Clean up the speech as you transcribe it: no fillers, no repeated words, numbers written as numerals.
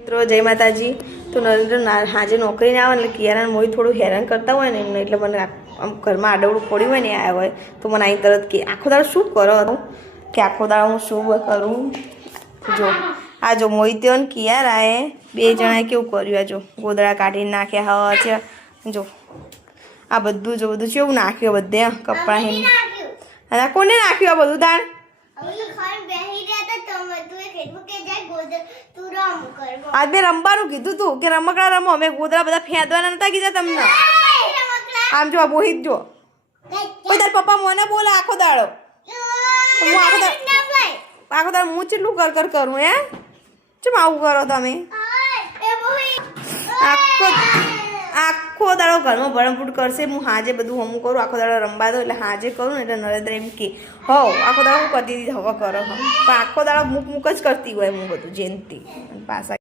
મિત્રો જય માતાજી. તો નરેન્દ્ર આજે નોકરીને આવે એટલે કિયારાને મોઈ થોડું હેરાન કરતા હોય ને એમને એટલે મને આમ ઘરમાં આડવડું પડ્યું હોય ને આવ્યા હોય તો મને અહીં તરત કે આખો દાડો શું કરો કે આખો દાડો હું શું કરું. જો આ જો મોહિત્યો ને કિયારાએ બે જણાએ કેવું કર્યું. આ જો ગોદડા કાઢીને નાખ્યા હા છે. જો આ બધું જો બધું કેવું નાખ્યું બધે કપડાં હેને અને કોને નાખ્યું આ બધું દાણ આજ મેં રમવાનું કીધું તું કે રમકડા રમો. અમે ગોદડા બધા ફેંદવાના નતા કીધા તમને. આમ જો મોહિત જો કોઈ તાર પપ્પા મને બોલે આખો દાડો હું આખો દાડો હું કેટલું કર કરું હે. ચમ આવું કરો તમે? આખો દાડો ઘરમાં ભરમપૂટ કરશે. હું હાજે બધું હમું કરું આખો દાડો રમવા દો એટલે હાજે કરું ને એટલે નરેન્દ્ર એમ કે હો આખો દાડો હું કરતી હતી હવે કરો. પણ આખો દાડો મૂક જ કરતી હોય હું બધું જેનથી પાછા